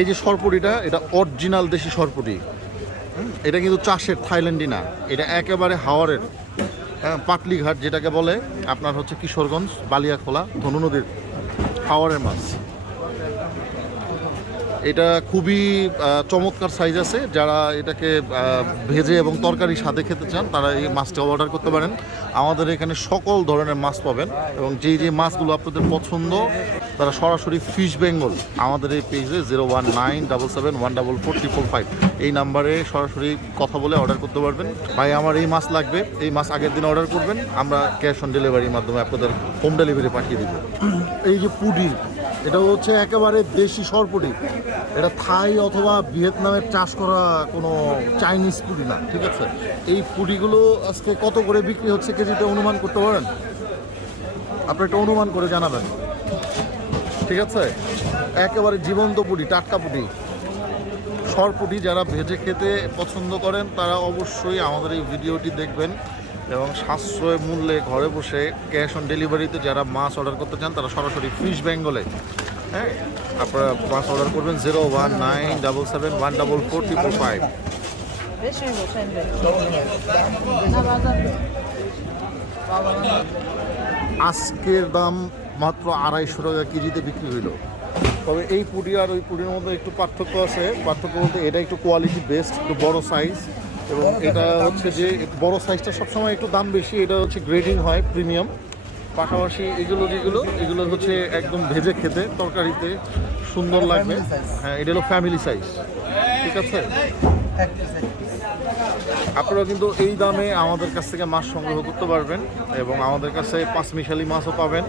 এই যে সরপুরিটা, এটা অরিজিনাল দেশি সরপুরি। এটা কিন্তু চাষের, থাইল্যান্ডি না, এটা একেবারে হাওরের। হ্যাঁ, পাটলিঘাট যেটাকে বলে আপনার হচ্ছে কিশোরগঞ্জ, বালিয়াখোলা, ধনু নদীর হাওরের মাছ। এটা খুবই চমৎকার সাইজ আছে। যারা এটাকে ভেজে এবং তরকারি স্বাদে খেতে চান তারা এই মাছটা অর্ডার করতে পারেন। আমাদের এখানে সকল ধরনের মাছ পাবেন, এবং যেই যে মাছগুলো আপনাদের পছন্দ তারা সরাসরি ফিশ বেঙ্গল আমাদের এই পেজে 01977144445 এই নাম্বারে সরাসরি কথা বলে অর্ডার করতে পারবেন। ভাই আমার এই মাছ লাগবে, এই মাছ আগের দিন অর্ডার করবেন, আমরা ক্যাশ অন ডেলিভারির মাধ্যমে আপনাদের হোম ডেলিভারি পাঠিয়ে দিব। এই যে পুডি, এটা হচ্ছে একেবারে দেশি সরপুরি। এটা থাই অথবা ভিয়েতনামের চাষ করা কোনো চাইনিজ পুডি না, ঠিক আছে? এই পুডিগুলো আজকে কত করে বিক্রি হচ্ছে কেজিতে অনুমান করতে পারেন? আপনি একটা অনুমান করে জানাবেন, ঠিক আছে? একেবারে জীবন্ত পুডি, টাটকা পুডি, সরপুটি। যারা ভেজে খেতে পছন্দ করেন তারা অবশ্যই আমাদের এই ভিডিওটি দেখবেন, এবং সাশ্রয় মূল্যে ঘরে বসে ক্যাশ অন ডেলিভারিতে যারা মাছ অর্ডার করতে চান তারা সরাসরি ফিশ বেঙ্গলে, হ্যাঁ, আপনারা মাছ অর্ডার করবেন 01977144445। আজকের দাম মাত্র 250 টাকা কেজিতে বিক্রি হইল। তবে এই পুডি আর ওই পুডির মধ্যে একটু পার্থক্য আছে। পার্থক্য বলতে এটা একটু কোয়ালিটি বেস্ট, একটু বড় সাইজ, এবং এটা হচ্ছে যে বড় সাইজটা সবসময় একটু দাম বেশি। এটা হচ্ছে গ্রেডিং হয় প্রিমিয়াম। পাশাপাশি এগুলো হচ্ছে একদম ভেজে খেতে তরকারিতে সুন্দর লাগবে। হ্যাঁ, এটা হলো ফ্যামিলি সাইজ, ঠিক আছে? আপনারা কিন্তু এই দামে আমাদের কাছ থেকে মাছ সংগ্রহ করতে পারবেন, এবং আমাদের কাছে পাঁচমিশালি মাছও পাবেন।